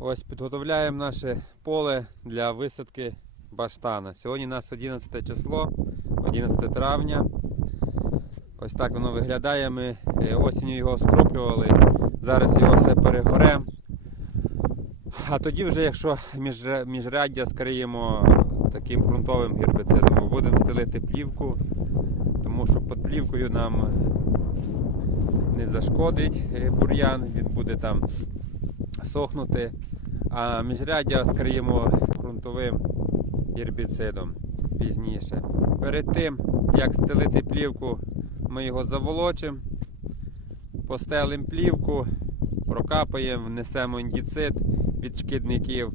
Ось підготовляємо наше поле для висадки баштана. Сьогодні у нас 11 число, 11 травня. Ось так воно виглядає. Ми е, осінню його скроплювали. Зараз його все перегоремо. А тоді вже, якщо міжряддя скриємо таким ґрунтовим гербіцидом, будемо стелити плівку, тому що під плівкою нам не зашкодить е, бур'ян, він буде там сохнути, а міжряддя скриємо ґрунтовим гербіцидом пізніше. Перед тим, як стелити плівку, ми його заволочимо, постелимо плівку, прокапаємо, внесемо індіцид від шкідників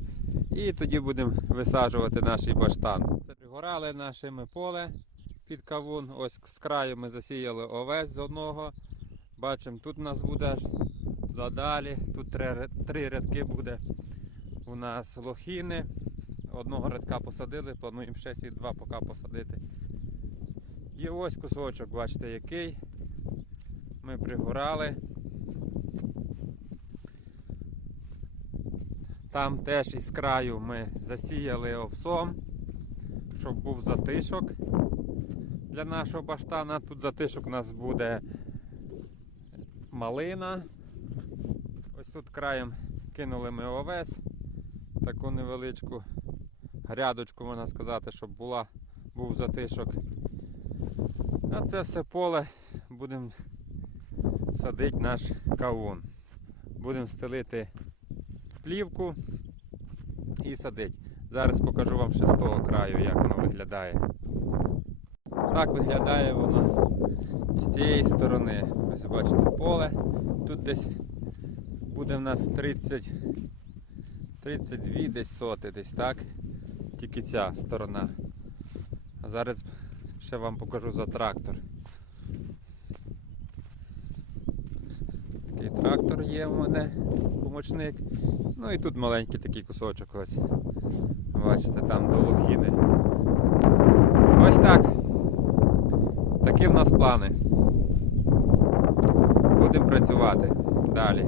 і тоді будемо висаджувати наш баштан. Це пригорали наше ми поле під кавун. Ось з краю ми засіяли овець з одного. Бачимо, тут у нас буде аж додалі. Тут три, три рядки буде у нас лохіни. Одного рядка посадили, плануємо ще ці два поки посадити. І ось кусочок, бачите, який. Ми пригорали. Там теж із краю ми засіяли овсом, щоб був затишок для нашого баштана. Тут затишок у нас буде малина. Ось тут краєм кинули ми овес, таку невеличку грядочку, можна сказати, щоб була, був затишок. А це все поле будемо садити наш кавун. Будемо стелити плівку і садити. Зараз покажу вам ще з того краю, як воно виглядає. Так виглядає воно з цієї сторони. Ось бачите поле. Тут десь буде в нас 30, 32 десь соти, десь так. Тільки ця сторона. А зараз ще вам покажу за трактор. Такий трактор є в мене, помічник. Ну і тут маленький такий кусочок ось. Бачите, там до лохіни. Ось так. Такі в нас плани. Будемо працювати далі.